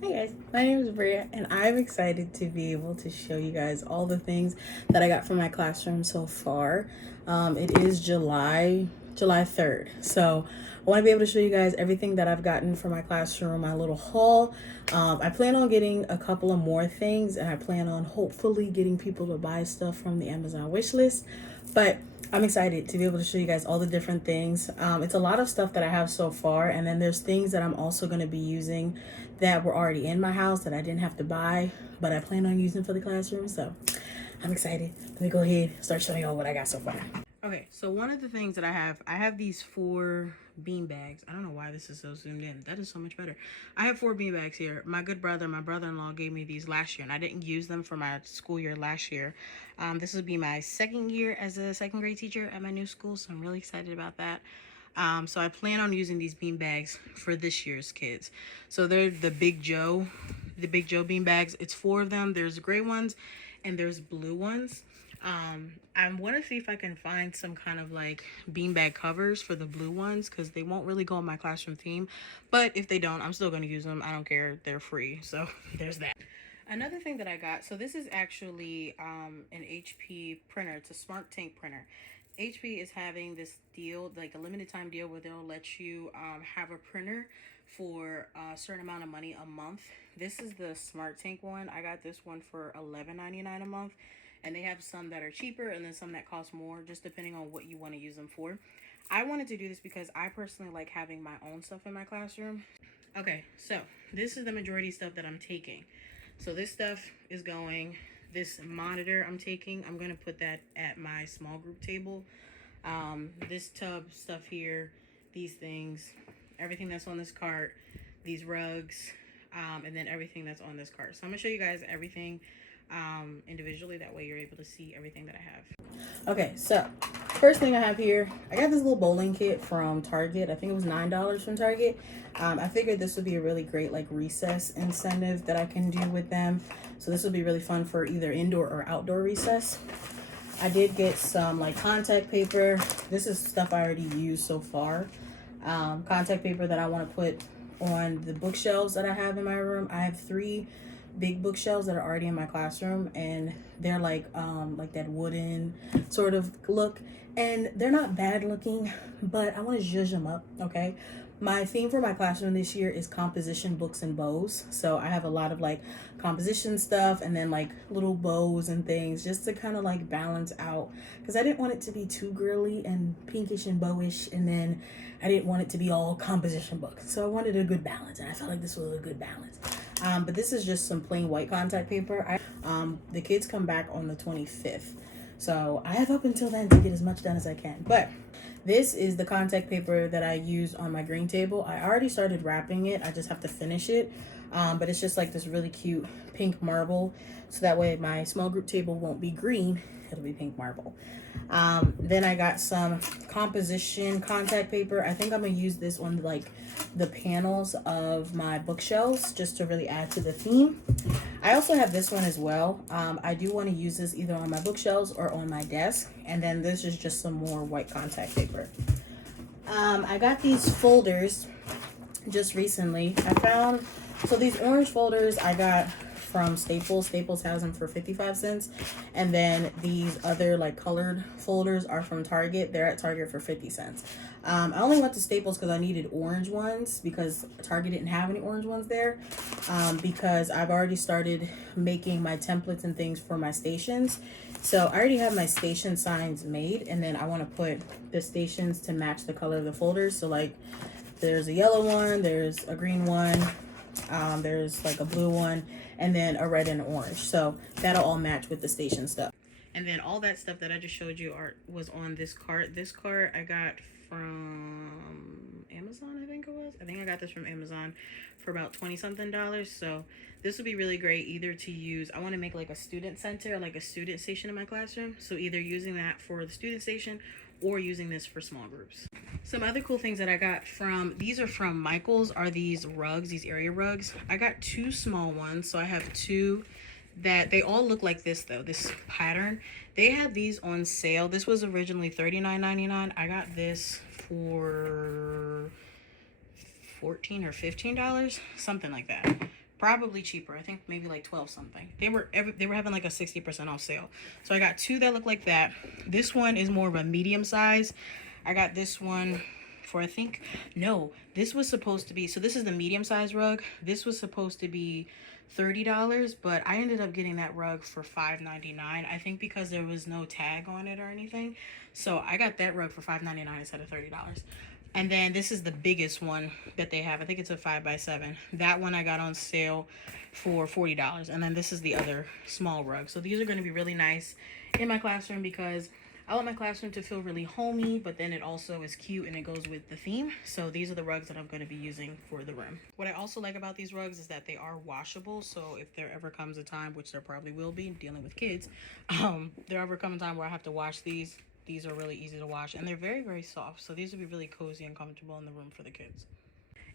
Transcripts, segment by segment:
Hi guys, my name is Bria and I'm excited to be able to show you guys all the things that I got from my classroom so far. It is July 3rd. So I want to be able to show you guys everything that I've gotten from my classroom, my little haul. I plan on getting a couple of more things and I plan on hopefully getting people to buy stuff from the Amazon wish list. But I'm excited to be able to show you guys all the different things. It's a lot of stuff that I have so far, and then there's things that I'm also going to be using that were already in my house that I didn't have to buy, but I plan on using for the classroom. So I'm excited. Let me go ahead and start showing you all what I got so far. Okay, so one of the things that I have these 4 bean bags. I don't know why this is so zoomed in. That is so much better. I have 4 bean bags here. My good brother, my brother-in-law gave me these last year, and I didn't use them for my school year last year. This will be my second year as a second grade teacher at my new school, so I'm really excited about that. So I plan on using these bean bags for this year's kids. So they're the Big Joe bean bags. It's 4 of them. There's gray ones and there's blue ones. I want to see if I can find some kind of like beanbag covers for the blue ones because they won't really go in my classroom theme. But if they don't, I'm still going to use them. I don't care. They're free. So there's that. Another thing that I got, so this is actually an HP printer. It's a Smart Tank printer. HP is having this deal, like a limited time deal, where they'll let you have a printer for a certain amount of money a month. This is the Smart Tank one. I got this one for $11.99 a month, and they have some that are cheaper and then some that cost more, just depending on what you want to use them for. I wanted to do this because I personally like having my own stuff in my classroom. Okay, so this is the majority stuff that I'm taking. So this stuff is going. This monitor I'm taking, I'm going to put that at my small group table. This tub stuff here, these things, everything that's on this cart, these rugs, and then everything that's on this cart. So I'm going to show you guys everything individually. That way you're able to see everything that I have. Okay, so first thing I have here, I got this little bowling kit from Target. I think it was $9 from Target. I figured this would be a really great like recess incentive that I can do with them. So this would be really fun for either indoor or outdoor recess. I did get some like contact paper. This is stuff I already used so far. Contact paper that I want to put on the bookshelves that I have in my room. I have 3 big bookshelves that are already in my classroom, and they're like that wooden sort of look, and they're not bad looking, but I want to zhuzh them up. Okay, my theme for my classroom this year is composition books and bows, so I have a lot of like composition stuff and then like little bows and things just to kind of like balance out, because I didn't want it to be too girly and pinkish and bowish, and then I didn't want it to be all composition books, so I wanted a good balance, and I felt like this was a good balance. But this is just some plain white contact paper. The kids come back on the 25th. So I have up until then to get as much done as I can. But this is the contact paper that I used on my green table. I already started wrapping it. I just have to finish it. But it's just like this really cute pink marble. So that way my small group table won't be green. It'll be pink marble. Then I got some composition contact paper. I think I'm going to use this on like the panels of my bookshelves just to really add to the theme. I also have this one as well. I do want to use this either on my bookshelves or on my desk. And then this is just some more white contact paper. I got these folders just recently. So these orange folders I got from Staples. Staples has them for 55 cents. And then these other like colored folders are from Target. They're at Target for 50 cents. I only went to Staples because I needed orange ones because Target didn't have any orange ones there. Because I've already started making my templates and things for my stations. So I already have my station signs made, and then I want to put the stations to match the color of the folders. So like there's a yellow one, there's a green one, there's like a blue one, and then a red and orange. So that'll all match with the station stuff. And then all that stuff that I just showed you was on this cart. This cart I got from Amazon, I think it was. I think I got this from Amazon for about 20 something dollars. So this would be really great either to use. I want to make like a student center, like a student station in my classroom. So either using that for the student station or using this for small groups. Some other cool things that I got these are from Michaels, are these rugs, these area rugs. I got 2 small ones, so I have 2 that they all look like this though, this pattern. They had these on sale. This was originally $39.99. I got this for $14 or $15, something like that. probably cheaper. I think maybe like 12 something. They were having like a 60% off sale. So I got two that look like that. This one is more of a medium size. I got this one for, I think, no, this was supposed to be, so this is the medium size rug. This was supposed to be $30, but I ended up getting that rug for $5.99. I think because there was no tag on it or anything. So I got that rug for $5.99 instead of $30. And then this is the biggest one that they have. I think it's a 5x7. That one I got on sale for $40. And then this is the other small rug. So these are going to be really nice in my classroom because I want my classroom to feel really homey, but then it also is cute and it goes with the theme. So these are the rugs that I'm going to be using for the room. What I also like about these rugs is that they are washable. So if there ever comes a time, which there probably will be dealing with kids, there ever come a time where I have to wash these. These are really easy to wash and they're very, very soft. So these will be really cozy and comfortable in the room for the kids.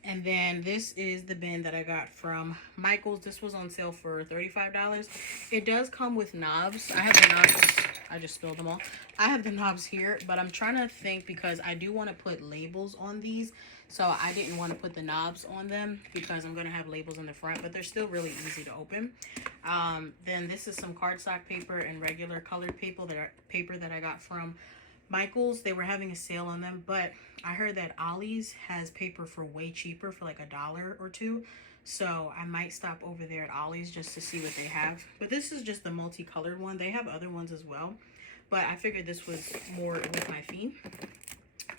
And then this is the bin that I got from Michaels. This was on sale for $35. It does come with knobs. I have the knobs. I just spilled them all. I have the knobs here, but I'm trying to think because I do want to put labels on these. So I didn't want to put the knobs on them because I'm going to have labels in the front, but they're still really easy to open. Then this is some cardstock paper and regular colored paper that I got from Michaels. They were having a sale on them, but I heard that Ollie's has paper for way cheaper, for like $1 or $2. So I might stop over there at Ollie's just to see what they have. But this is just the multicolored one. They have other ones as well, but I figured this was more with my theme.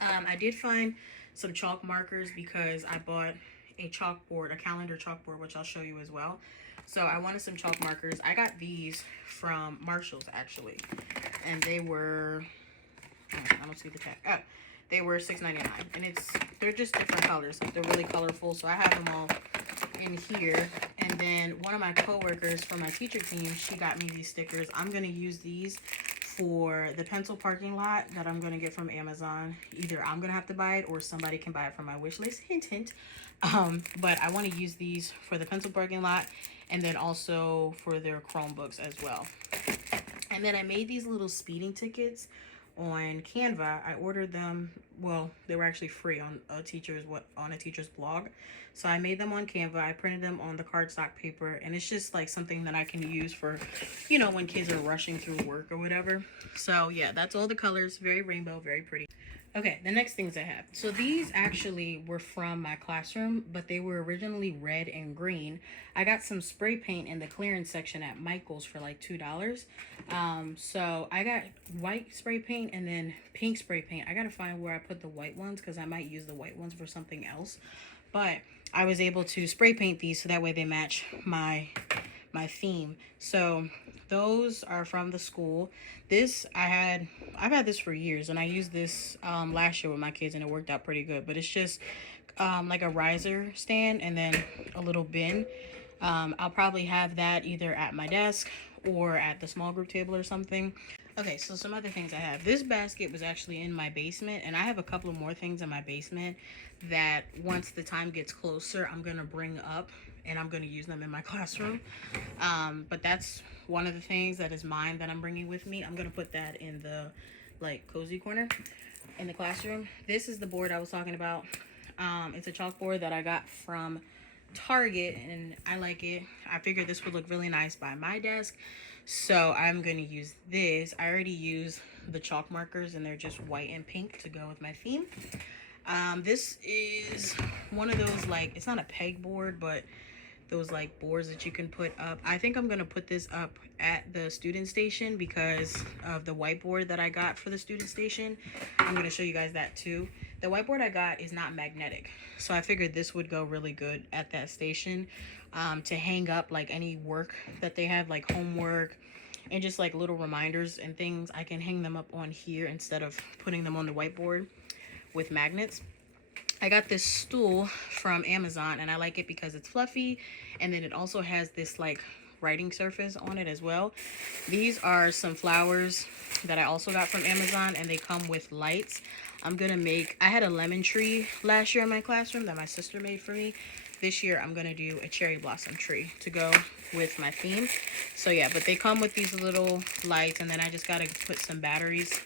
I did find some chalk markers because I bought a chalkboard, a calendar chalkboard, which I'll show you as well. So I wanted some chalk markers. I got these from Marshall's actually, and they were, I don't see the tag. Oh, they were $6.99, and they're just different colors. Like they're really colorful. So I have them all in here. And then one of my coworkers from my teacher team, she got me these stickers. I'm gonna use these for the pencil parking lot that I'm gonna get from Amazon. Either I'm gonna have to buy it or somebody can buy it from my wish list. Hint, hint. But I want to use these for the pencil parking lot and then also for their Chromebooks as well. And then I made these little speeding tickets on Canva. I ordered them, well, they were actually free on a teacher's blog. So I made them on Canva. I printed them on the cardstock paper, and it's just like something that I can use for, you know, when kids are rushing through work or whatever. So yeah, that's all the colors. Very rainbow, very pretty. Okay, the next things I have. So these actually were from my classroom, but they were originally red and green. I got some spray paint in the clearance section at Michael's for like $2. So I got white spray paint and then pink spray paint. I gotta find where I put the white ones because I might use the white ones for something else. But I was able to spray paint these so that way they match my theme. So those are from the school. I've had this for years, and I used this last year with my kids, and it worked out pretty good. But it's just like a riser stand and then a little bin. I'll probably have that either at my desk or at the small group table or something. Okay, so some other things I have. This basket was actually in my basement, and I have a couple of more things in my basement that once the time gets closer, I'm going to bring up and I'm going to use them in my classroom. But that's one of the things that is mine that I'm bringing with me. I'm going to put that in the like cozy corner in the classroom. This is the board I was talking about. It's a chalkboard that I got from Target, and I like it. I figured this would look really nice by my desk, so I'm going to use this. I already used the chalk markers, and they're just white and pink to go with my theme. This is one of those, like, it's not a pegboard, but those like boards that you can put up. I think I'm gonna put this up at the student station because of the whiteboard that I got for the student station. I'm gonna show you guys that too. The whiteboard I got is not magnetic, so I figured this would go really good at that station to hang up like any work that they have, like homework and just like little reminders and things. I can hang them up on here instead of putting them on the whiteboard with magnets. I got this stool from Amazon, and I like it because it's fluffy, and then it also has this like writing surface on it as well. These are some flowers that I also got from Amazon, and they come with lights. I had a lemon tree last year in my classroom that my sister made for me. This year I'm gonna do a cherry blossom tree to go with my theme. So yeah, but they come with these little lights, and then I just gotta put some batteries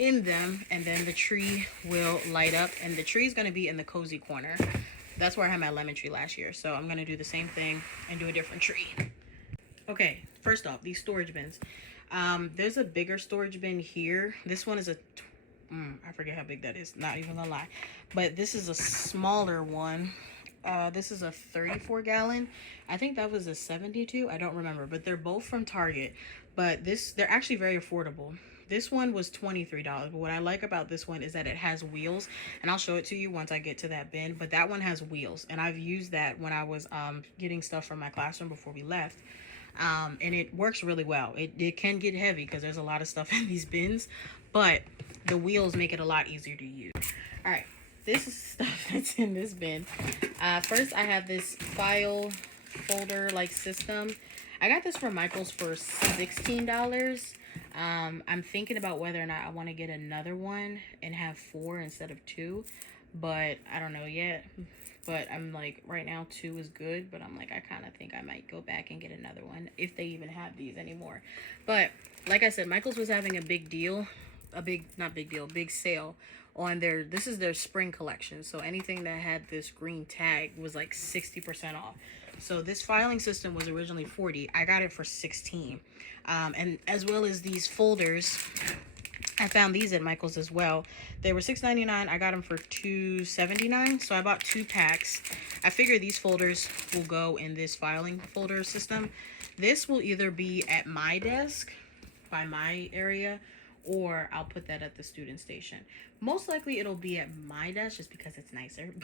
in them, and then the tree will light up, and the tree is going to be in the cozy corner. That's where I had my lemon tree last year. So I'm gonna do the same thing and do a different tree. Okay, first off, these storage bins. There's a bigger storage bin here. This one is a, I forget how big that is, not even gonna lie. But this is a smaller one. This is a 34 gallon. I think that was a 72. I don't remember, but they're both from Target. But they're actually very affordable. This one was $23. But what I like about this one is that it has wheels, and I'll show it to you once I get to that bin. But that one has wheels, and I've used that when I was getting stuff from my classroom before we left. And it works really well. It can get heavy because there's a lot of stuff in these bins, but the wheels make it a lot easier to use. All right, this is stuff that's in this bin. First, I have this file folder like system. I got this from Michael's for $16. I'm thinking about whether or not I want to get another one and have 4 instead of 2, but I don't know yet. But I'm like, right now 2 is good, but I'm like, I kind of think I might go back and get another one if they even have these anymore. But like I said, Michael's was having a big deal, big sale on this is their spring collection. So anything that had this green tag was like 60% off. So this filing system was originally 40. I got it for 16. And as well as these folders, I found these at Michael's as well. They were $6.99. I got them for $2.79. So I bought 2 packs. I figure these folders will go in this filing folder system. This will either be at my desk by my area, or I'll put that at the student station. Most likely it'll be at my desk just because it's nicer.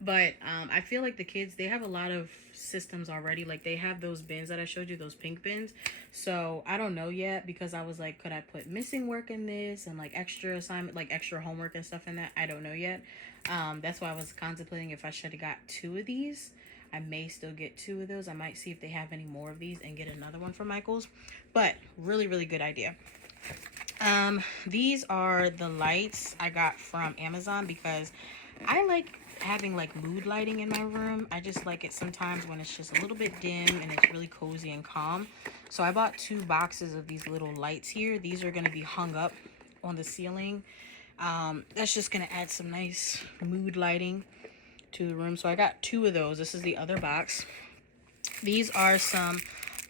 But I feel like the kids, they have a lot of systems already. Like they have those bins that I showed you, those pink bins. So I don't know yet, because I was like, could I put missing work in this and like extra assignment, like extra homework and stuff in that? I don't know yet. That's why I was contemplating if I should have got 2 of these. I may still get 2 of those. I might see if they have any more of these and get another one from Michael's. But really, really good idea. These are the lights I got from Amazon because I like having like mood lighting in my room. I just like it sometimes when it's just a little bit dim and it's really cozy and calm. So I bought 2 boxes of these little lights here. These are going to be hung up on the ceiling. That's just going to add some nice mood lighting to the room. So I got 2 of those. This is the other box. These are some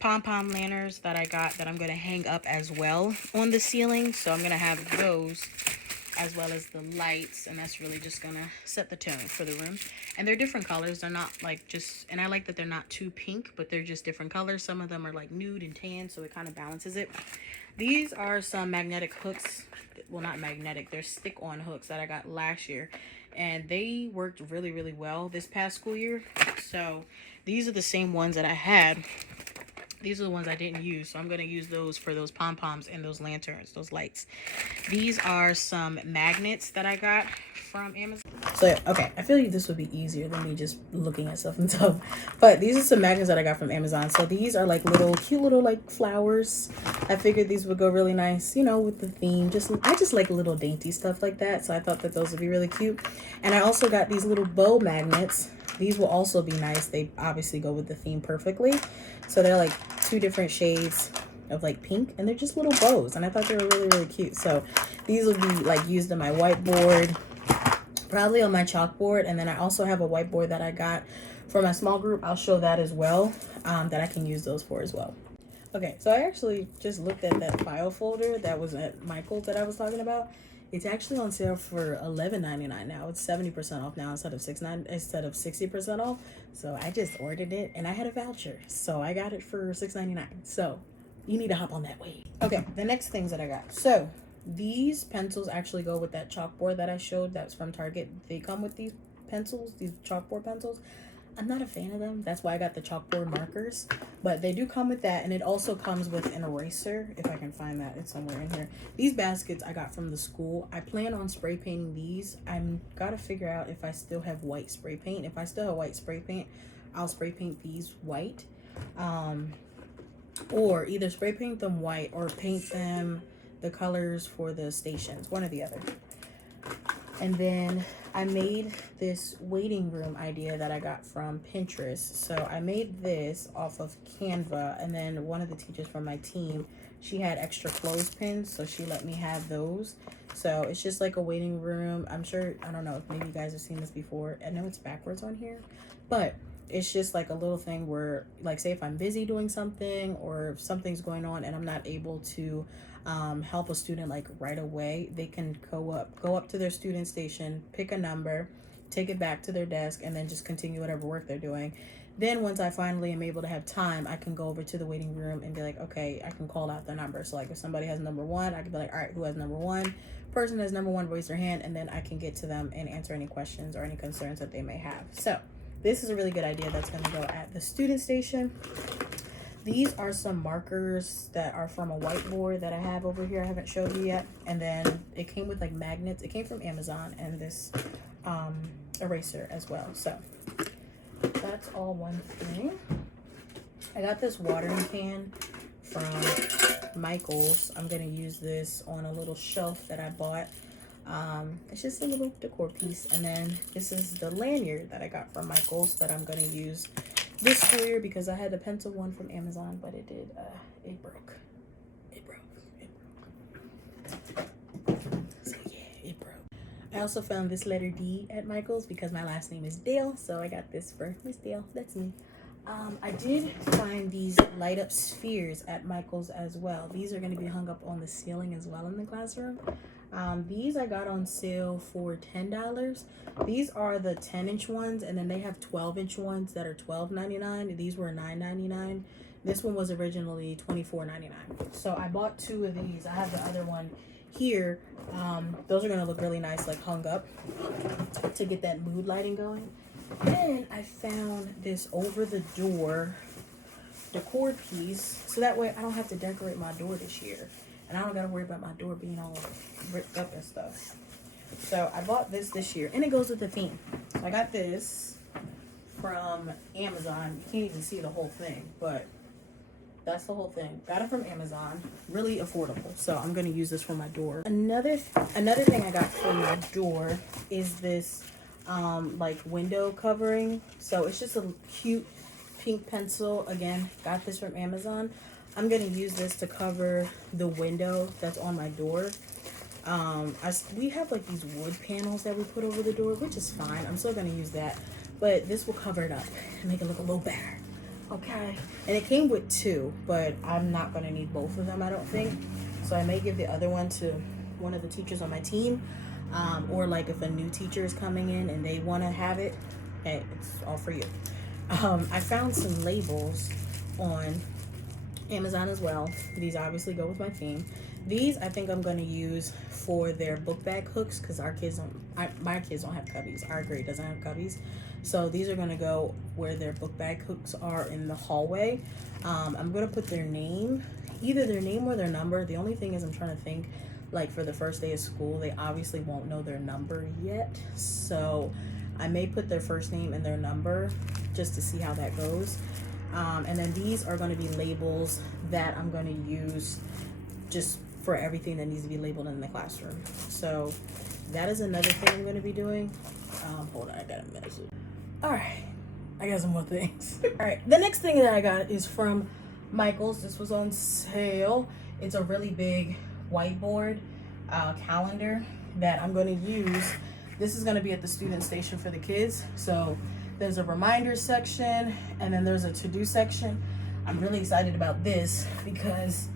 pom-pom lanterns that I got that I'm going to hang up as well on the ceiling. So I'm going to have those as well as the lights, and that's really just going to set the tone for the room. And they're different colors. They're not like just, and I like that they're not too pink, but they're just different colors. Some of them are like nude and tan, so it kind of balances it. These are some magnetic hooks. Well, not magnetic, they're stick-on hooks that I got last year, and they worked really, really well this past school year. So these are the same ones that I had. These are the ones I didn't use, so I'm going to use those for those pom-poms and those lanterns, those lights. These are some magnets that I got from Amazon. So, yeah, okay, I feel like this would be easier than me just looking at stuff and stuff. But these are some magnets that I got from Amazon. So these are like little, cute little like flowers. I figured these would go really nice, you know, with the theme. I just like little dainty stuff like that. So I thought that those would be really cute. And I also got these little bow magnets. These will also be nice. They obviously go with the theme perfectly. So they're like 2 different shades of like pink, and they're just little bows, and I thought they were really, really cute. So these will be like used on my whiteboard, probably on my chalkboard. And then I also have a whiteboard that I got for my small group. I'll show that as well, that I can use those for as well. Okay, so I actually just looked at that file folder that was at Michael's that I was talking about. It's actually on sale for $11.99 now. It's 70% off now instead of 60% off. So I just ordered it, and I had a voucher, so I got it for $6.99. So you need to hop on that wave. Okay, the next things that I got. So these pencils actually go with that chalkboard that I showed. That's from Target. They come with these pencils, these chalkboard pencils. I'm not a fan of them. That's why I got the chalkboard markers. But they do come with that, and it also comes with an eraser. If I can find that, it's somewhere in here. These baskets I got from the school. I plan on spray painting these. I'm gotta figure out if I still have white spray paint. If I still have white spray paint, I'll spray paint these white. Or either spray paint them white or paint them the colors for the stations. One or the other. And then I made this waiting room idea that I got from Pinterest. So I made this off of Canva, and then one of the teachers from my team, she had extra clothespins, so she let me have those. So it's just like a waiting room. I'm sure, I don't know if maybe you guys have seen this before. I know it's backwards on here, but it's just like a little thing where, like, say if I'm busy doing something or if something's going on and I'm not able to help a student like right away, they can go up to their student station, pick a number, take it back to their desk, and then just continue whatever work they're doing. Then once I finally am able to have time, I can go over to the waiting room and be like, okay, I can call out the number. So like if somebody has number 1, I can be like, all right, who has number 1? Person has number 1, raise their hand, and then I can get to them and answer any questions or any concerns that they may have. So this is a really good idea that's going to go at the student station. These are some markers that are from a whiteboard that I have over here. I haven't showed you yet. And then it came with like magnets. It came from Amazon, and this eraser as well. So that's all one thing. I got this watering can from Michaels. I'm going to use this on a little shelf that I bought. It's just a little decor piece. And then this is the lanyard that I got from Michaels that I'm going to use this school year because I had the pencil one from Amazon, but it broke. So yeah, it broke. I also found this letter D at Michaels because my last name is Dale, so I got this for Miss Dale. That's me. I did find these light up spheres at Michaels as well. These are going to be hung up on the ceiling as well in the classroom. These I got on sale for $10. These are the 10-inch ones, and then they have 12-inch ones that are $12.99. These were $9.99. This one was originally $24.99. So I bought 2 of these. I have the other one here. Those are going to look really nice, like hung up to get that mood lighting going. Then I found this over the door decor piece, so that way I don't have to decorate my door this year. And I don't gotta worry about my door being all ripped up and stuff. So I bought this year, and it goes with the theme. So I got this from Amazon. You can't even see the whole thing, but that's the whole thing. Got it from Amazon, really affordable. So I'm gonna use this for my door. Another thing I got for my door is this like window covering. So it's just a cute pink pencil. Again, got this from Amazon. I'm going to use this to cover the window that's on my door. We have like these wood panels that we put over the door, which is fine. I'm still going to use that. But this will cover it up and make it look a little better. Okay. And it came with 2, but I'm not going to need both of them, I don't think. So I may give the other one to one of the teachers on my team. Or like if a new teacher is coming in and they want to have it, hey, it's all for you. I found some labels on Amazon as well. These obviously go with my theme. These I think I'm going to use for their book bag hooks because my kids don't have cubbies. Our grade doesn't have cubbies. So these are going to go where their book bag hooks are in the hallway. I'm going to put their name, either their name or their number. The only thing is I'm trying to think, like for the first day of school, they obviously won't know their number yet. So I may put their first name and their number just to see how that goes. And then these are going to be labels that I'm going to use just for everything that needs to be labeled in the classroom. So that is another thing I'm going to be doing. Hold on, I got a message. All right, I got some more things. All right, the next thing that I got is from Michaels. This was on sale. It's a really big whiteboard calendar that I'm going to use. This is going to be at the student station for the kids. So there's a reminder section, and then there's a to-do section. I'm really excited about this because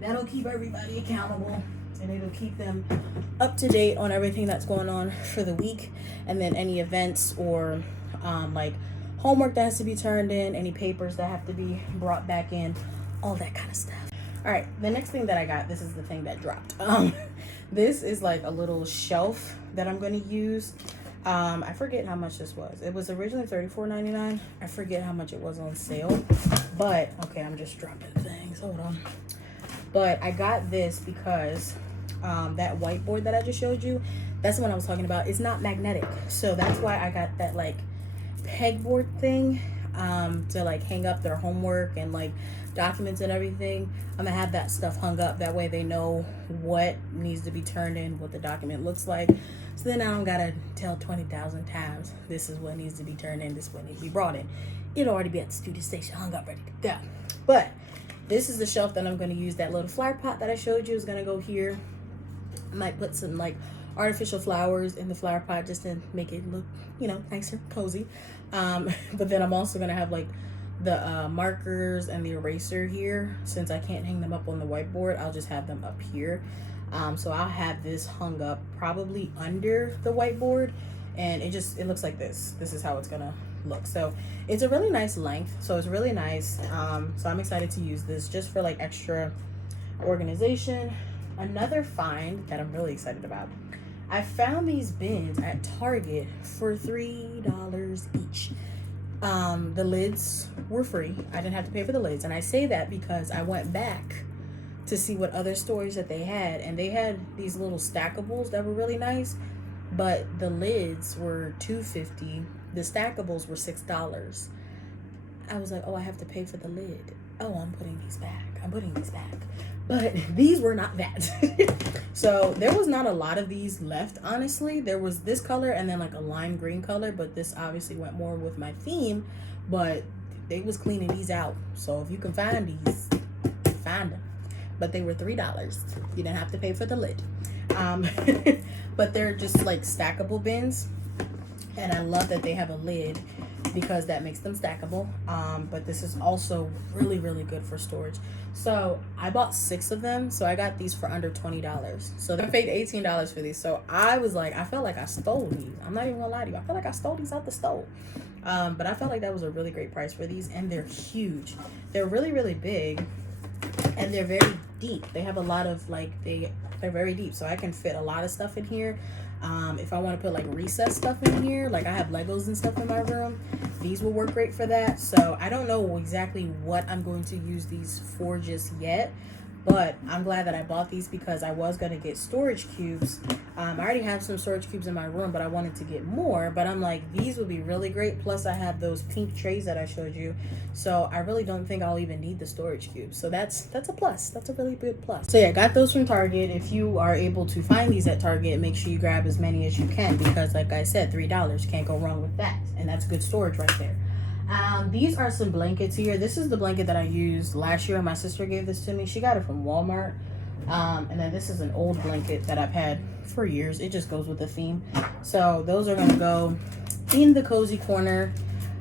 that'll keep everybody accountable, and it'll keep them up to date on everything that's going on for the week, and then any events or like homework that has to be turned in, any papers that have to be brought back in, all that kind of stuff. All right, the next thing that I got, this is the thing that dropped. This is like a little shelf that I'm going to use. I forget how much this was. It was originally $34.99. I forget how much it was on sale. But, okay, I'm just dropping things. Hold on. But I got this because that whiteboard that I just showed you, that's the one I was talking about. It's not magnetic. So that's why I got that, like, pegboard thing to, like, hang up their homework and, like, documents and everything. I'm gonna have that stuff hung up. That way they know what needs to be turned in, what the document looks like. So then I don't gotta tell 20,000 times this is what needs to be turned in, this is what needs to be brought in. It'll already be at the studio station, hung up, ready to go. But this is the shelf that I'm going to use. That little flower pot that I showed you is going to go here. I might put some like artificial flowers in the flower pot just to make it look, you know, nicer, cozy. But then I'm also going to have like the markers and the eraser here. Since I can't hang them up on the whiteboard, I'll just have them up here. So I'll have this hung up probably under the whiteboard, and it looks like this. This is how it's gonna look. So it's a really nice length, so it's really nice. So I'm excited to use this just for like extra organization. Another find that I'm really excited about, I found these bins at Target for $3 each. The lids were free. I didn't have to pay for the lids, and I say that because I went back to see what other stores that they had, and they had these little stackables that were really nice, but the lids were $2.50. The stackables were $6. I was like, oh, I have to pay for the lid. Oh, I'm putting these back. But these were not that. So there was not a lot of these left, honestly. There was this color and then like a lime green color, but this obviously went more with my theme. But they was cleaning these out. So if you can find these, find them. But they were $3. You didn't have to pay for the lid. But they're just like stackable bins, and I love that they have a lid because that makes them stackable. But this is also really, really good for storage. So I bought 6 of them, so I got these for under $20. So I paid $18 for these. So I was like, I felt like I stole these. I'm not even gonna lie to you, I felt like I stole these out the stove. But I felt like that was a really great price for these, and they're huge. They're really, really big, and they're very deep. They have a lot of like, they're very deep, so I can fit a lot of stuff in here. If I want to put like recess stuff in here, like I have Legos and stuff in my room, these will work great for that. So I don't know exactly what I'm going to use these for just yet, but I'm glad that I bought these because I was going to get storage cubes. I already have some storage cubes in my room, but I wanted to get more. But I'm like, these would be really great. Plus I have those pink trays that I showed you. So I really don't think I'll even need the storage cubes. So that's a plus. That's a really good plus. So yeah, I got those from Target. If you are able to find these at Target, make sure you grab as many as you can because like I said, $3. Can't go wrong with that. And that's good storage right there. These are some blankets here. This is the blanket that I used last year. My sister gave this to me. She got it from Walmart. And then this is an old blanket that I've had for years. It just goes with the theme. So those are gonna go in the cozy corner.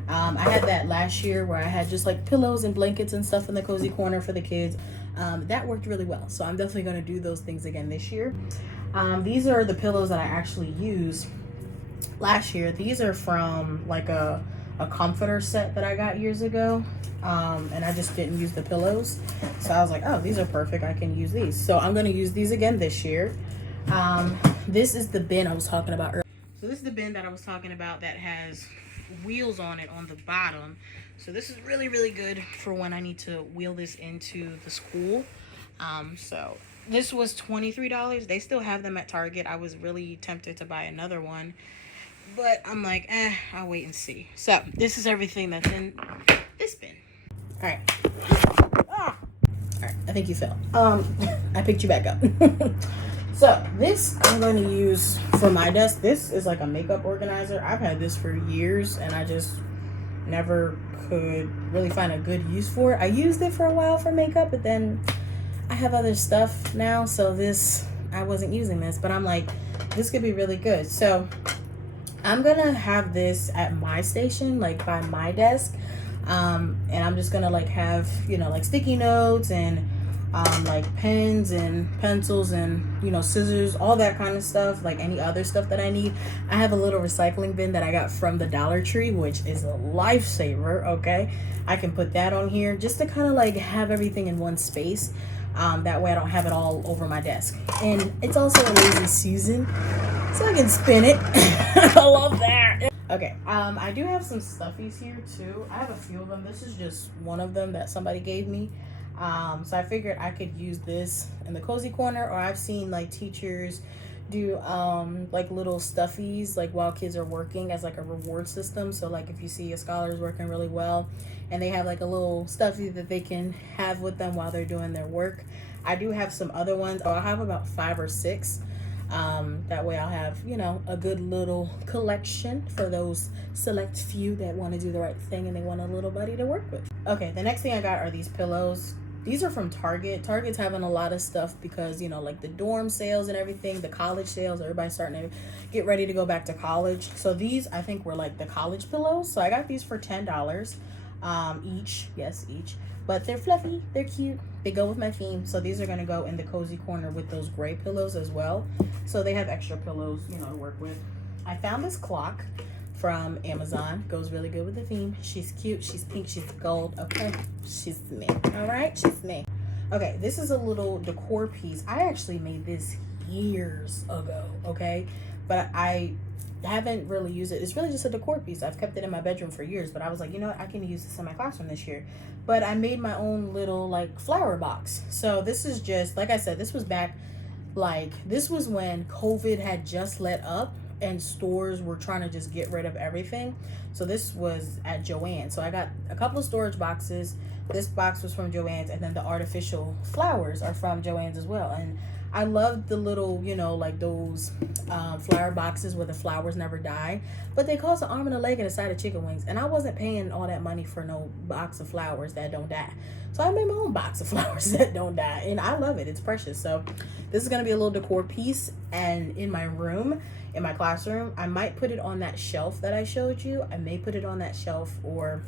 I had that last year where I had just like pillows and blankets and stuff in the cozy corner for the kids. That worked really well. So I'm definitely gonna do those things again this year. These are the pillows that I actually used last year. These are from like a comforter set that I got years ago, and I just didn't use the pillows, so I was like, oh, these are perfect, I can use these. So I'm going to use these again this year. This is the bin I was talking about earlier. So this is the bin that I was talking about that has wheels on it on the bottom. So this is really, really good for when I need to wheel this into the school. So this was $23. They still have them at Target. I was really tempted to buy another one, but I'm like, I'll wait and see. So this is everything that's in this bin. All right. All right, I think you fell. I picked you back up. So this I'm going to use for my desk. This is like a makeup organizer. I've had this for years, and I just never could really find a good use for it. I used it for a while for makeup, but then I have other stuff now, so I wasn't using this, but I'm like, this could be really good. So I'm gonna have this at my station, like by my desk, and I'm just gonna like have, you know, like sticky notes and like pens and pencils and, you know, scissors, all that kind of stuff, like any other stuff that I need. I have a little recycling bin that I got from the Dollar Tree, which is a lifesaver. Okay, I can put that on here just to kind of like have everything in one space. That way I don't have it all over my desk. And it's also a lazy Susan, so I can spin it. I love that. Okay, I do have some stuffies here too. I have a few of them. This is just one of them that somebody gave me. So I figured I could use this in the cozy corner, or I've seen like teachers do like little stuffies like while kids are working as like a reward system. So like if you see a scholar is working really well and they have like a little stuffy that they can have with them while they're doing their work. I do have some other ones. I have about 5 or 6. That way I'll have, you know, a good little collection for those select few that want to do the right thing and they want a little buddy to work with. Okay, the next thing I got are these pillows. These are from Target. Target's having a lot of stuff because, you know, like the dorm sales and everything, the college sales, everybody's starting to get ready to go back to college. So these, I think, were like the college pillows. So I got these for $10 each. Yes, each. But they're fluffy, they're cute, they go with my theme. So these are gonna go in the cozy corner with those gray pillows as well. So they have extra pillows, you know, to work with. I found this clock from Amazon. Goes really good with the theme. She's cute, she's pink, she's gold. Okay, she's me. All right, she's me. Okay, this is a little decor piece. I actually made this years ago, okay? But I haven't really used it. It's really just a decor piece. I've kept it in my bedroom for years, but I was like, you know what? I can use this in my classroom this year. But I made my own little like flower box. So this is just, like I said, this was back, like, this was when COVID had just let up and stores were trying to just get rid of everything. So this was at Joann. So I got a couple of storage boxes. This box was from Joann's, and then the artificial flowers are from Joann's as well. And I love the little, you know, like those flower boxes where the flowers never die, but they cost an arm and a leg and a side of chicken wings. And I wasn't paying all that money for no box of flowers that don't die. So I made my own box of flowers that don't die, and I love it. It's precious. So this is going to be a little decor piece, and in my room, in my classroom, I might put it on that shelf that I showed you. I may put it on that shelf, or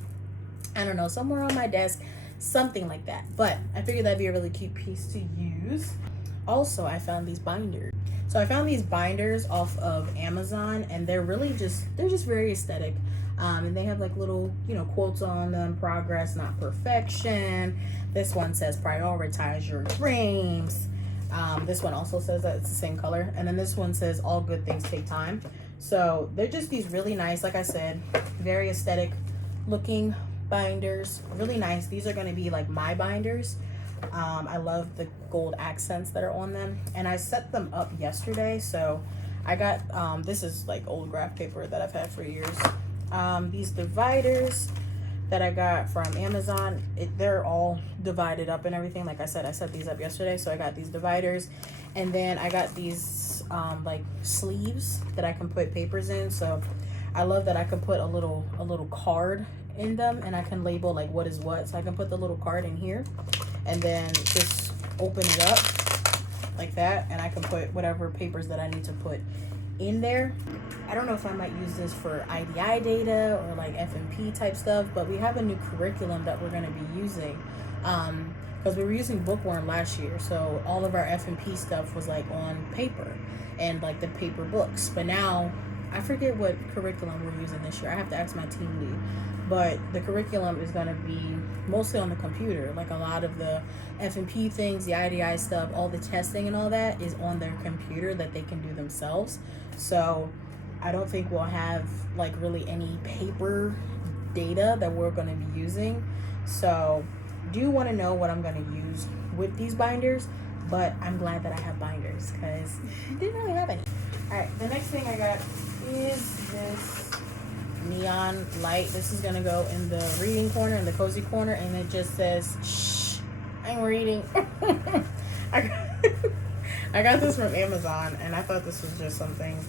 I don't know, somewhere on my desk, something like that. But I figured that'd be a really cute piece to use. Also, I found these binders. So I found these binders off of Amazon, and they're just very aesthetic. And they have like little, you know, quotes on them: progress, not perfection. This one says prioritize your dreams. This one also says that it's the same color. And then this one says all good things take time. So they're just these really nice, like I said, very aesthetic looking binders. Really nice. These are going to be like my binders. I love the gold accents that are on them, and I set them up yesterday. So I got this is like old graph paper that I've had for years. These dividers that I got from Amazon, they're all divided up and everything. Like I said, I set these up yesterday, so I got these dividers, and then I got these like sleeves that I can put papers in. So I love that I can put a little card in them, and I can label like what is what. So I can put the little card in here and then just open it up like that, and I can put whatever papers that I need to put in there. I don't know if I might use this for IDI data or like FMP type stuff, but we have a new curriculum that we're going to be using because we were using Bookworm last year, so all of our FMP stuff was like on paper and like the paper books. But now I forget what curriculum we're using this year. I have to ask my team lead. But the curriculum is going to be mostly on the computer. Like a lot of the F&P things, the IDI stuff, all the testing and all that is on their computer that they can do themselves. So I don't think we'll have like really any paper data that we're going to be using. So do want to know what I'm going to use with these binders, but I'm glad that I have binders because I didn't really have any. All right, the next thing I got is this neon light. This is gonna go in the reading corner, in the cozy corner, and it just says shh, I'm reading. I got this from Amazon, and I thought this was just something,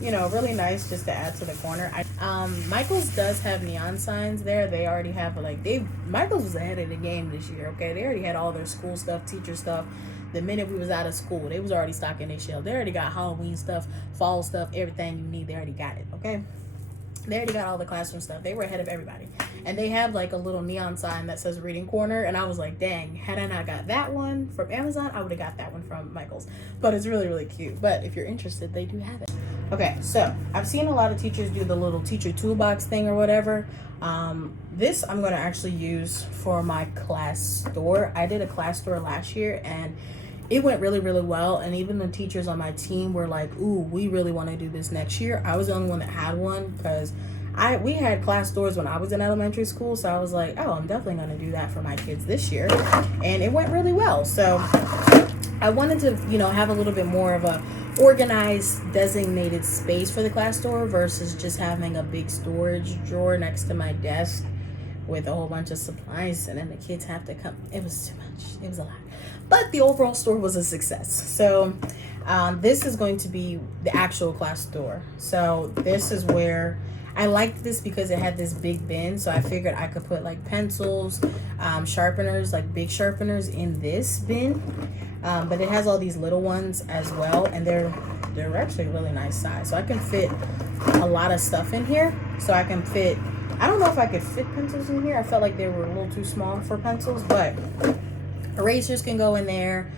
you know, really nice just to add to the corner. Michael's does have neon signs there. They already have Michael's was ahead of the game this year. Okay, they already had all their school stuff, teacher stuff. The minute we was out of school, they was already stocking their shelf. They already got Halloween stuff, fall stuff, everything you need. They already got it. Okay. They already got all the classroom stuff. They were ahead of everybody. And they have like a little neon sign that says reading corner. And I was like, dang, had I not got that one from Amazon, I would have got that one from Michael's. But it's really, really cute. But if you're interested, they do have it. Okay, so I've seen a lot of teachers do the little teacher toolbox thing or whatever. This I'm going to actually use for my class store. I did a class store last year, and it went really, really well. And even the teachers on my team were like, ooh, we really want to do this next year. I was the only one that had one because we had class stores when I was in elementary school. So I was like, oh, I'm definitely going to do that for my kids this year. And it went really well. So I wanted to, you know, have a little bit more of a organized, designated space for the class store versus just having a big storage drawer next to my desk with a whole bunch of supplies, and then the kids have to come. It was too much. It was a lot. But the overall store was a success. So this is going to be the actual class store. So this is where I liked this because it had this big bin. So I figured I could put like pencils, sharpeners, like big sharpeners in this bin. But it has all these little ones as well, and they're actually a really nice size. So I can fit a lot of stuff in here. So I can fit, I don't know if I could fit pencils in here. I felt like they were a little too small for pencils, but erasers can go in there,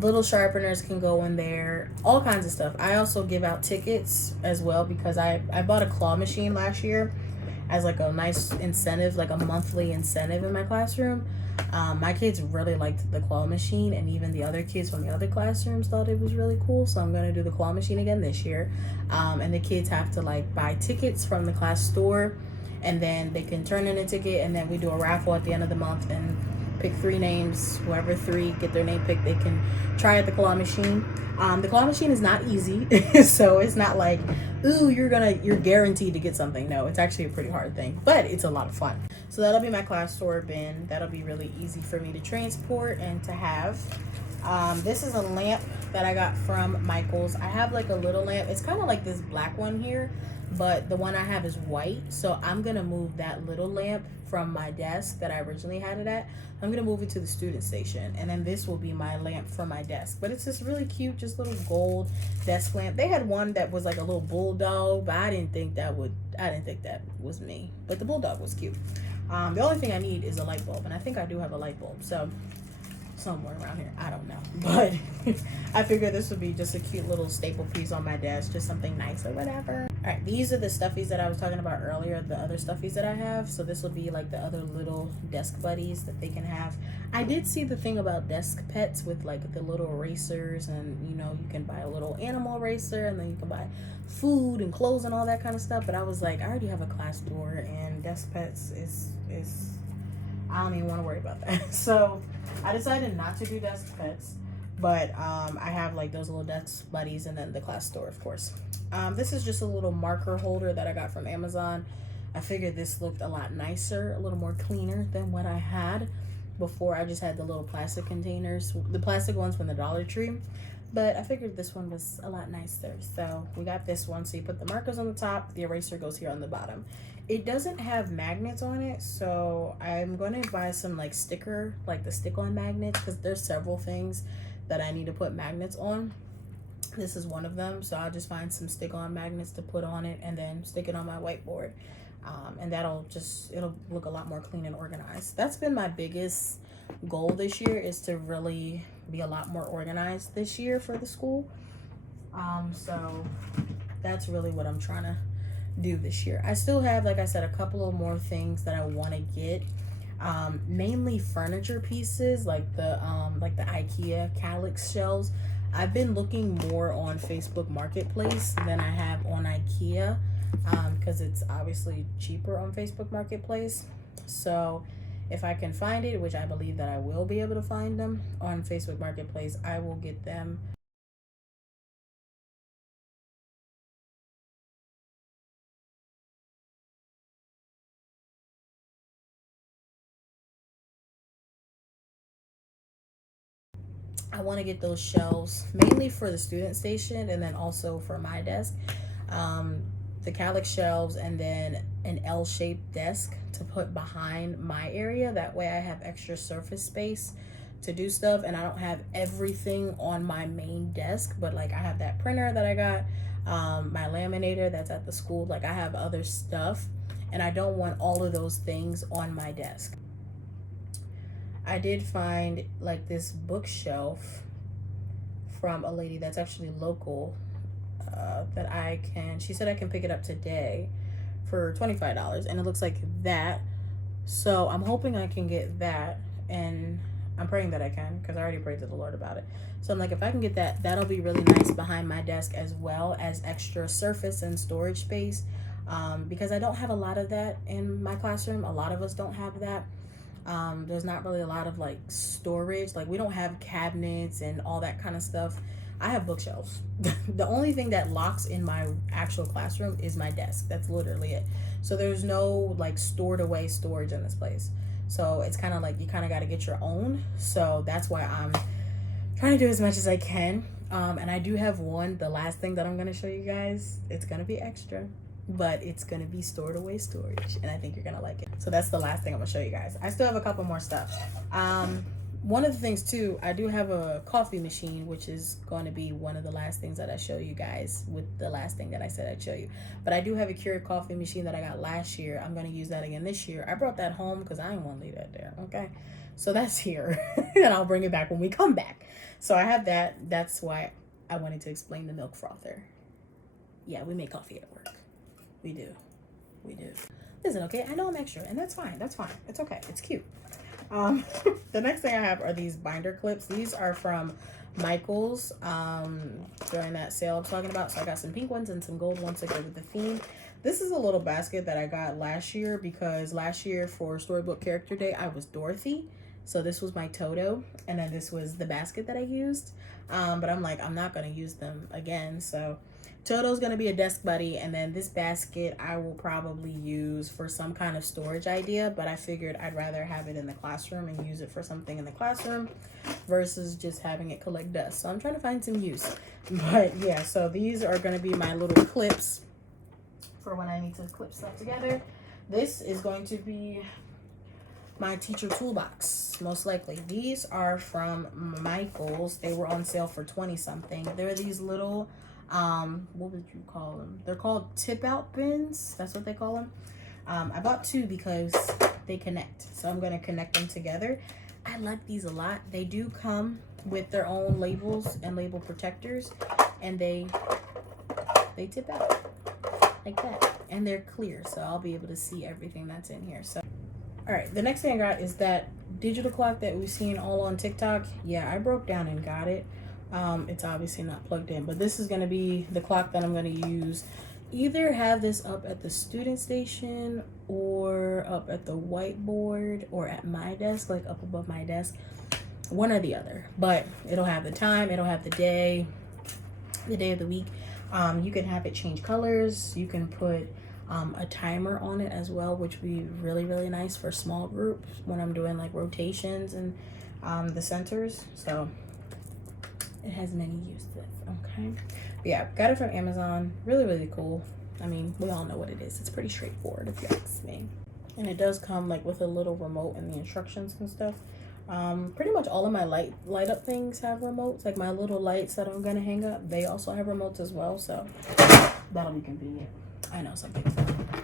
little sharpeners can go in there, all kinds of stuff. I also give out tickets as well because I bought a claw machine last year as like a nice incentive, like a monthly incentive in my classroom. My kids really liked the claw machine, and even the other kids from the other classrooms thought it was really cool. So I'm going to do the claw machine again this year. And the kids have to like buy tickets from the class store, and then they can turn in a ticket, and then we do a raffle at the end of the month and pick 3 names. Whoever 3 get their name picked, they can try at the claw machine. The claw machine is not easy. So it's not like, ooh, you're guaranteed to get something. No, it's actually a pretty hard thing, but it's a lot of fun. So that'll be my class store bin. That'll be really easy for me to transport and to have. This is a lamp that I got from Michael's. I have like a little lamp. It's kind of like this black one here, but the one I have is white. So I'm gonna move that little lamp from my desk that I originally had it at. I'm gonna move it to the student station, and then this will be my lamp for my desk. But it's this really cute, just little gold desk lamp. They had one that was like a little bulldog, but I didn't think that was me. But the bulldog was cute. The only thing I need is a light bulb, and I think I do have a light bulb. So somewhere around here, I don't know, but I figured this would be just a cute little staple piece on my desk, just something nice or whatever. All right, these are the stuffies that I was talking about earlier, the other stuffies that I have. So this will be like the other little desk buddies that they can have. I did see the thing about desk pets with like the little erasers, and you know, you can buy a little animal eraser, and then you can buy food and clothes and all that kind of stuff. But I was like, I already have a class door, and desk pets is I don't even want to worry about that. So I decided not to do desk pets, but I have like those little desk buddies, and then the class store, of course. This is just a little marker holder that I got from Amazon. I figured this looked a lot nicer, a little more cleaner than what I had before. I just had the little plastic containers, the plastic ones from the Dollar Tree, but I figured this one was a lot nicer. So we got this one. So you put the markers on the top, the eraser goes here on the bottom. It doesn't have magnets on it, so I'm going to buy some like sticker, like the stick-on magnets, because there's several things that I need to put magnets on. This is one of them, so I'll just find some stick-on magnets to put on it and then stick it on my whiteboard. And it'll look a lot more clean and organized. That's been my biggest goal this year, is to really be a lot more organized this year for the school. So that's really what I'm trying to do this year. I still have, like I said, a couple of more things that I want to get, mainly furniture pieces, like the IKEA Kallax shelves. I've been looking more on Facebook Marketplace than I have on IKEA, because it's obviously cheaper on Facebook Marketplace. So if I can find it, which I believe that I will be able to find them on Facebook Marketplace, I will get them. I want to get those shelves mainly for the student station, and then also for my desk. The Kallax shelves, and then an L-shaped desk to put behind my area. That way I have extra surface space to do stuff, and I don't have everything on my main desk, but like I have that printer that I got, my laminator that's at the school. Like I have other stuff, and I don't want all of those things on my desk. I did find like this bookshelf from a lady that's actually local, that she said I can pick it up today for $25, and it looks like that. So I'm hoping I can get that, and I'm praying that I can, because I already prayed to the Lord about it. So I'm like, if I can get that, that'll be really nice behind my desk, as well as extra surface and storage space, because I don't have a lot of that in my classroom. A lot of us don't have that. There's not really a lot of like storage. Like we don't have cabinets and all that kind of stuff. I have bookshelves. The only thing that locks in my actual classroom is my desk. That's literally it. So there's no like stored away storage in this place. So it's kind of like you kind of got to get your own. So that's why I'm trying to do as much as I can. And I do have one, the last thing that I'm going to show you guys. It's going to be extra, but it's going to be stored away storage. And I think you're going to like it. So that's the last thing I'm going to show you guys. I still have a couple more stuff. One of the things too, I do have a coffee machine, which is going to be one of the last things that I show you guys with the last thing that I said I'd show you. But I do have a Keurig coffee machine that I got last year. I'm going to use that again this year. I brought that home because I didn't want to leave that there. Okay. So that's here and I'll bring it back when we come back. So I have that. That's why I wanted to explain the milk frother. Yeah, we make coffee at work. We do. We do. Listen, okay, I know I'm extra and that's fine. That's fine. It's okay. It's cute. The next thing I have are these binder clips. These are from Michaels during that sale I'm talking about. So I got some pink ones and some gold ones to go with the theme. This is a little basket that I got last year because last year for Storybook Character Day, I was Dorothy. So this was my Toto, and then this was the basket that I used. But I'm like, I'm not going to use them again. So Toto's going to be a desk buddy, and then this basket I will probably use for some kind of storage idea, but I figured I'd rather have it in the classroom and use it for something in the classroom versus just having it collect dust. So I'm trying to find some use. But yeah, so these are going to be my little clips for when I need to clip stuff together. This is going to be my teacher toolbox, most likely. These are from Michaels. They were on sale for 20 something. They're these little what would you call them? They're called tip out bins. That's what they call them. I bought two because they connect, so I'm going to connect them together. I like these a lot. They do come with their own labels and label protectors, and they tip out like that, and they're clear, so I'll be able to see everything that's in here. So all right, the next thing I got is that digital clock that we've seen all on TikTok. Yeah, I broke down and got it. It's obviously not plugged in, but this is going to be the clock that I'm going to use. Either have this up at the student station or up at the whiteboard or at my desk, like up above my desk, one or the other. But it'll have the time, it'll have the day of the week. You can have it change colors. You can put a timer on it as well, which would be really, really nice for small groups when I'm doing like rotations and the centers. So it has many uses. Okay. But yeah, got it from Amazon. Really, really cool. I mean, we all know what it is. It's pretty straightforward if you ask me. And it does come like with a little remote and the instructions and stuff. Pretty much all of my light up things have remotes. Like my little lights that I'm gonna hang up, they also have remotes as well. So that'll be convenient. I know something.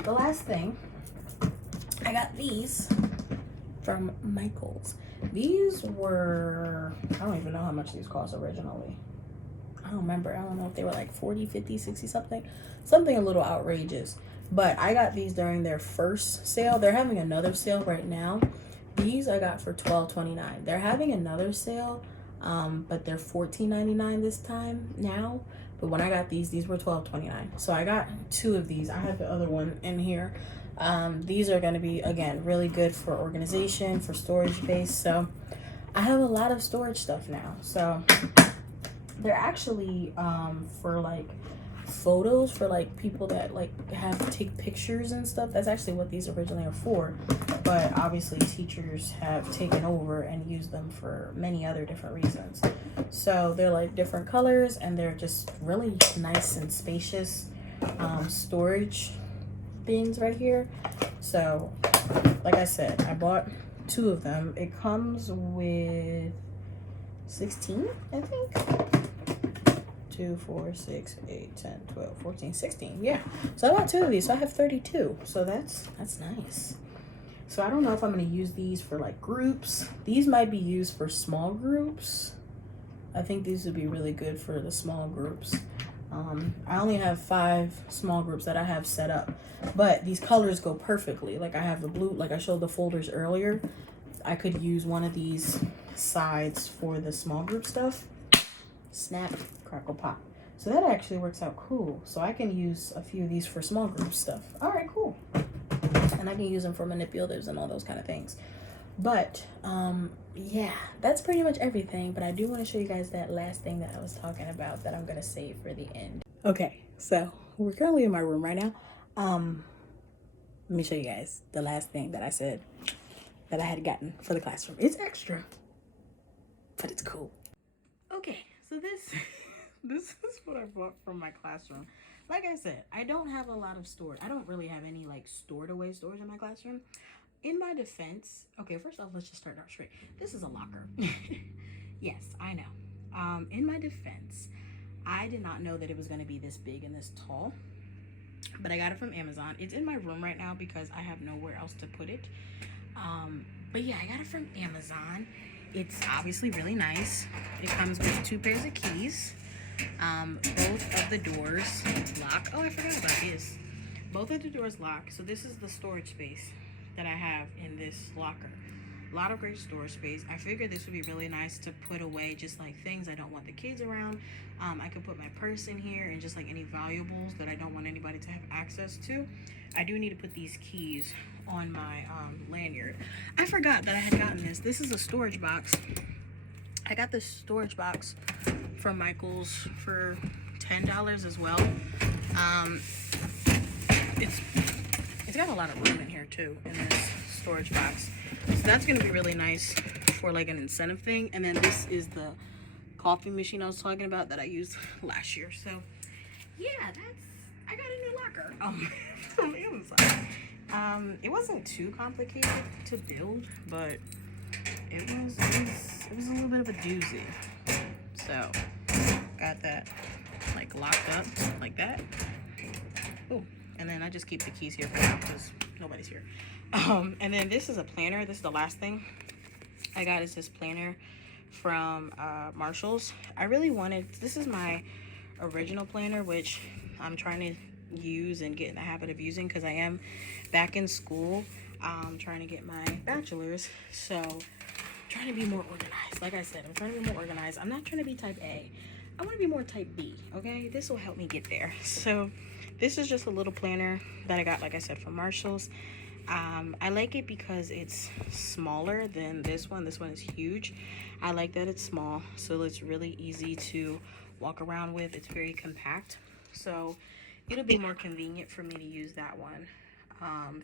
The last thing, I got these from Michaels. These were, I don't even know how much these cost originally. I don't remember. I don't know if they were like 40, 50, 60 something a little outrageous. But I got these during their first sale. They're having another sale right now. These I got for $12.29. They're having another sale, but they're $14.99 this time now. But when I got these were $12.29. So I got two of these. I have the other one in here. These are going to be, again, really good for organization, for storage space. So I have a lot of storage stuff now. So they're actually for like photos for like people that like have to take pictures and stuff. That's actually what these originally are for. But obviously teachers have taken over and used them for many other different reasons. So they're like different colors and they're just really nice and spacious storage bins right here. So like I said, I bought two of them. It comes with 16, I think. 2, 4, 6, 8, 10, 12, 14, 16. Yeah. So I bought two of these. So I have 32. So that's nice. So I don't know if I'm going to use these for like groups. These might be used for small groups. I think these would be really good for the small groups. I only have 5 small groups that I have set up, but these colors go perfectly. Like I have the blue, like I showed the folders earlier. I could use one of these sides for the small group stuff. Snap, crackle, pop. So that actually works out cool. So I can use a few of these for small group stuff. All right, cool. And I can use them for manipulatives and all those kind of things. But yeah, that's pretty much everything. But I do want to show you guys that last thing that I was talking about that I'm going to save for the end. Okay, so we're currently in my room right now. let me show you guys the last thing that I said that I had gotten for the classroom. It's extra, but it's cool. Okay, so this this is what I bought from my classroom. Like I said, I don't have a lot of stored. I don't really have any like stored away stores in my classroom. In my defense, okay, first off, let's just start out straight. This is a locker. Yes, I know. In my defense, I did not know that it was going to be this big and this tall, but I got it from Amazon. It's in my room right now because I have nowhere else to put it. But yeah, I got it from Amazon. It's obviously really nice. It comes with 2 pairs of keys. Both of the doors lock. Oh, I forgot about this. Both of the doors lock. So this is the storage space that I have in this locker. A lot of great storage space. I figured this would be really nice to put away just like things I don't want the kids around. I could put my purse in here and just like any valuables that I don't want anybody to have access to. I do need to put these keys on my lanyard. I forgot that I had gotten this. This is a storage box. I got this storage box from Michael's for $10 as well. It's got a lot of room in here too in this storage box. So that's gonna be really nice for like an incentive thing. And then this is the coffee machine I was talking about that I used last year. So yeah, I got a new locker from Amazon. It wasn't too complicated to build, but it was a little bit of a doozy. So got that like locked up like that. Oh, and then I just keep the keys here for now because nobody's here. And then this is a planner. This is the last thing I got, is this planner from Marshalls. I really wanted, this is my original planner, which I'm trying to use and get in the habit of using because I am back in school, trying to get my bachelor's. So trying to be more organized. Like I said, I'm trying to be more organized. I'm not trying to be type A. I want to be more type B, okay? This will help me get there. So this is just a little planner that I got, like I said, from Marshalls. I like it because it's smaller than this one. This one is huge. I like that it's small, so it's really easy to walk around with. It's very compact, so it'll be more convenient for me to use that one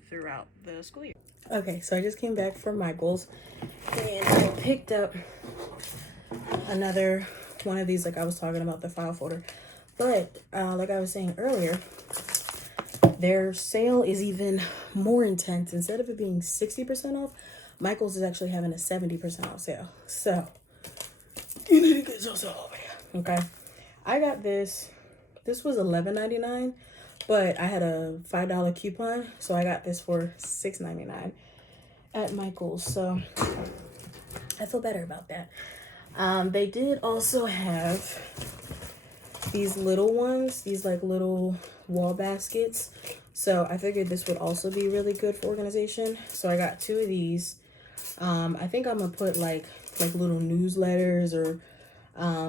throughout the school year. Okay, so I just came back from Michael's and I picked up another one of these, like I was talking about, the file folder. But like I was saying earlier, their sale is even more intense. Instead of it being 60% off, Michael's is actually having a 70% off sale. So you need to get yourself over there. Okay, I got this. This was $11.99, but I had a $5 coupon, so I got this for $6.99 at Michael's. So I feel better about that. They did also have these little ones, these like little wall baskets. So I figured this would also be really good for organization. So I got 2 of these. I think I'm gonna put like little newsletters or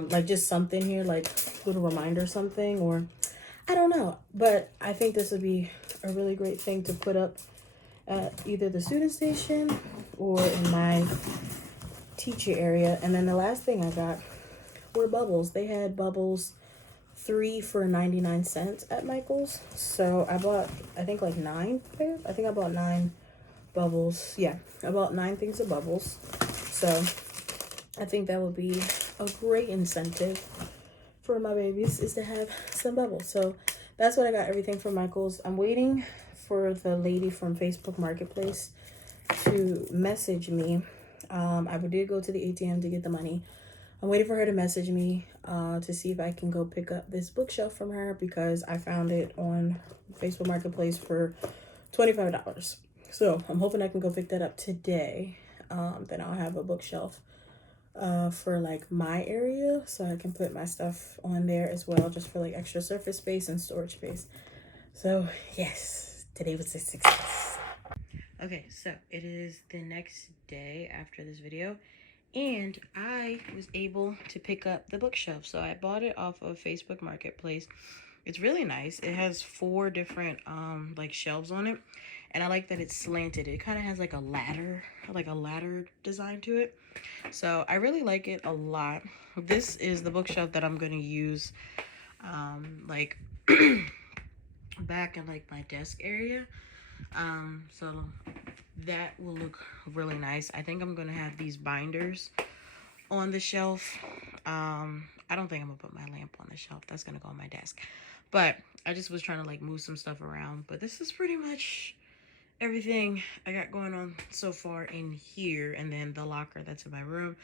like just something here, like little reminder something, or I don't know. But I think this would be a really great thing to put up at either the student station or in my teacher area. And then the last thing I got were bubbles. They had bubbles 3 for 99 cents at Michael's. So I bought, I think like 9 pairs. I think I bought 9 bubbles. Yeah, I bought 9 things of bubbles. So I think that would be a great incentive for my babies, is to have some bubbles. So that's what I got, everything from Michael's. I'm waiting for the lady from Facebook Marketplace to message me. I did go to the ATM to get the money. I'm waiting for her to message me to see if I can go pick up this bookshelf from her, because I found it on Facebook Marketplace for $25. So I'm hoping I can go pick that up today. Then I'll have a bookshelf for like my area, so I can put my stuff on there as well, just for like extra surface space and storage space. So yes, today was a success. Okay, so it is the next day after this video, and I was able to pick up the bookshelf. So I bought it off of Facebook Marketplace. It's really nice. It has 4 different like shelves on it, and I like that it's slanted. It kind of has like a ladder design to it. So I really like it a lot. This is the bookshelf that I'm going to use like back in like my desk area. So that will look really nice. I think I'm gonna have these binders on the shelf. I don't think I'm gonna put my lamp on the shelf. That's gonna go on my desk. But I just was trying to like move some stuff around. But this is pretty much everything I got going on so far in here. And then the locker that's in my room.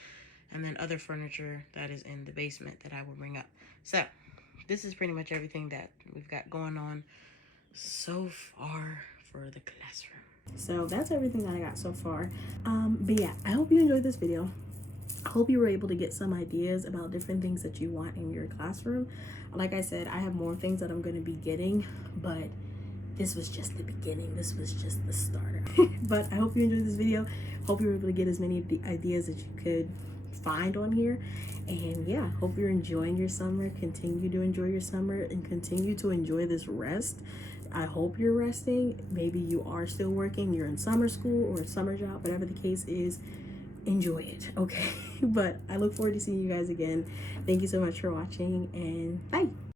And then other furniture that is in the basement that I will bring up. So this is pretty much everything that we've got going on so far for the classroom. So that's everything that I got so far. But yeah, I hope you enjoyed this video. I hope you were able to get some ideas about different things that you want in your classroom. Like I said, I have more things that I'm going to be getting, but this was just the beginning. This was just the starter. But I hope you enjoyed this video. Hope you were able to get as many ideas as you could find on here. And yeah, hope you're enjoying your summer. Continue to enjoy your summer and continue to enjoy this rest. I hope you're resting. Maybe you are still working, you're in summer school or a summer job, whatever the case is. Enjoy it, okay? But I look forward to seeing you guys again. Thank you so much for watching, and bye.